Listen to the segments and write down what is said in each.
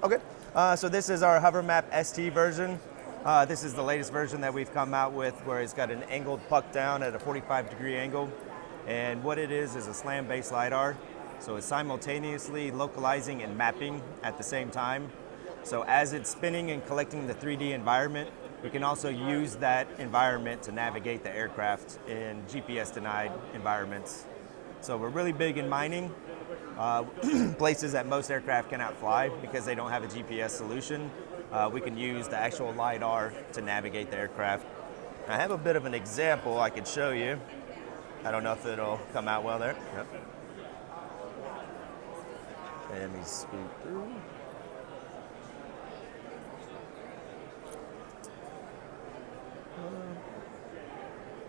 Okay, so this is our HoverMap ST version. This is the latest version that we've come out with where it's got an angled puck down at a 45-degree angle. And what it is a SLAM-based LiDAR. So it's simultaneously localizing and mapping at the same time. So as it's spinning and collecting the 3D environment, we can also use that environment to navigate the aircraft in GPS-denied environments. So we're really big in mining, places that most aircraft cannot fly because they don't have a GPS solution. We can use the actual LiDAR to navigate the aircraft. I have a bit of an example I could show you. I don't know if it'll come out well there. Yep. Let me scoot through.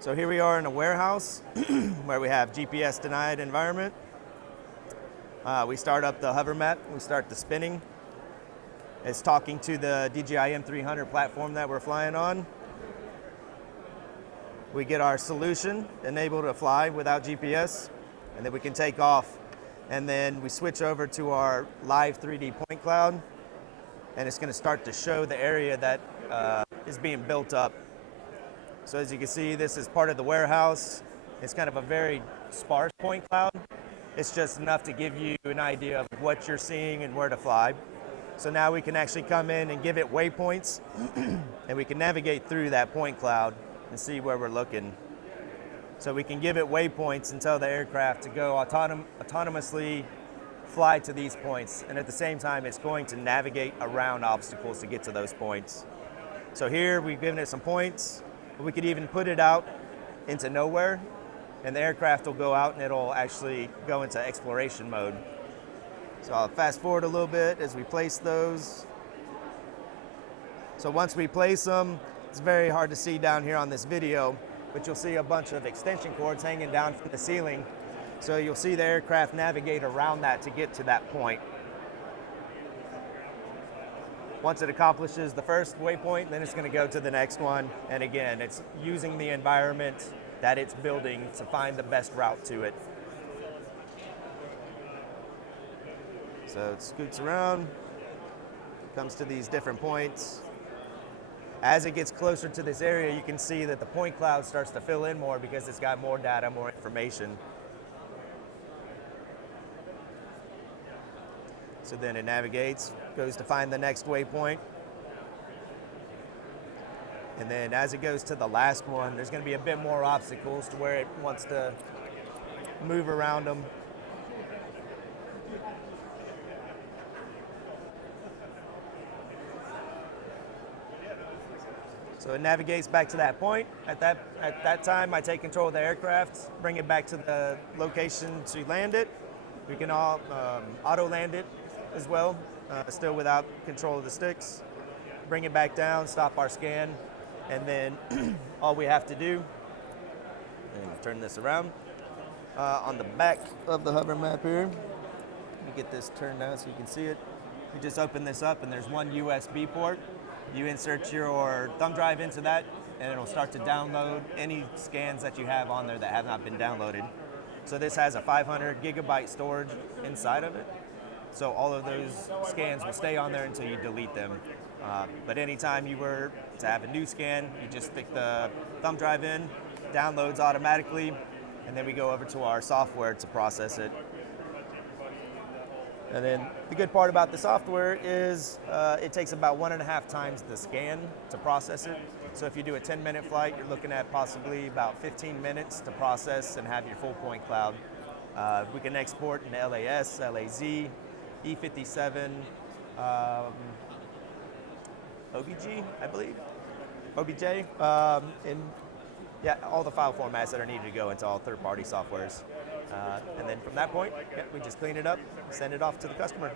So here we are in a warehouse where we have GPS denied environment. We start up the hover map, we start the spinning. It's talking to the DJI M300 platform that we're flying on. We get our solution enabled to fly without GPS, and then we can take off. And then we switch over to our live 3D point cloud, and it's going to start to show the area that is being built up. So as you can see, this is part of the warehouse. It's kind of a very sparse point cloud. It's just enough to give you an idea of what you're seeing and where to fly. So now we can actually come in and give it waypoints, and we can navigate through that point cloud and see where we're looking. So we can give it waypoints and tell the aircraft to go autonomously fly to these points. And at the same time, it's going to navigate around obstacles to get to those points. So here we've given it some points. We could even put it out into nowhere, and the aircraft will go out and it'll actually go into exploration mode. So I'll fast forward a little bit as we place those. So once we place them, it's very hard to see down here on this video, but you'll see a bunch of extension cords hanging down from the ceiling. So you'll see the aircraft navigate around that to get to that point. Once it accomplishes the first waypoint, then it's going to go to the next one. And again, it's using the environment that it's building to find the best route to it. So it scoots around, comes to these different points. As it gets closer to this area, you can see that the point cloud starts to fill in more because it's got more data, more information. So then it navigates, goes to find the next waypoint. And then as it goes to the last one, there's going to be a bit more obstacles to where it wants to move around them. So it navigates back to that point. At that time, I take control of the aircraft, bring it back to the location to land it. We can auto land it as well, still without control of the sticks. Bring it back down, stop our scan, and then all we have to do, and turn this around, on the back of the hover map here, let me get this turned down so you can see it. You just open this up and there's one USB port. You insert your thumb drive into that, and it'll start to download any scans that you have on there that have not been downloaded. So this has a 500 gigabyte storage inside of it. So all of those scans will stay on there until you delete them. But anytime you were to have a new scan, you just stick the thumb drive in, downloads automatically, and then we go over to our software to process it. And then the good part about the software is it takes about 1.5 times the scan to process it. So if you do a 10-minute flight, you're looking at possibly about 15 minutes to process and have your full point cloud. We can export into LAS, LAZ, E57, OBG, I believe, OBJ, and yeah, all the file formats that are needed to go into all third-party softwares. And then from that point, we just clean it up, send it off to the customer.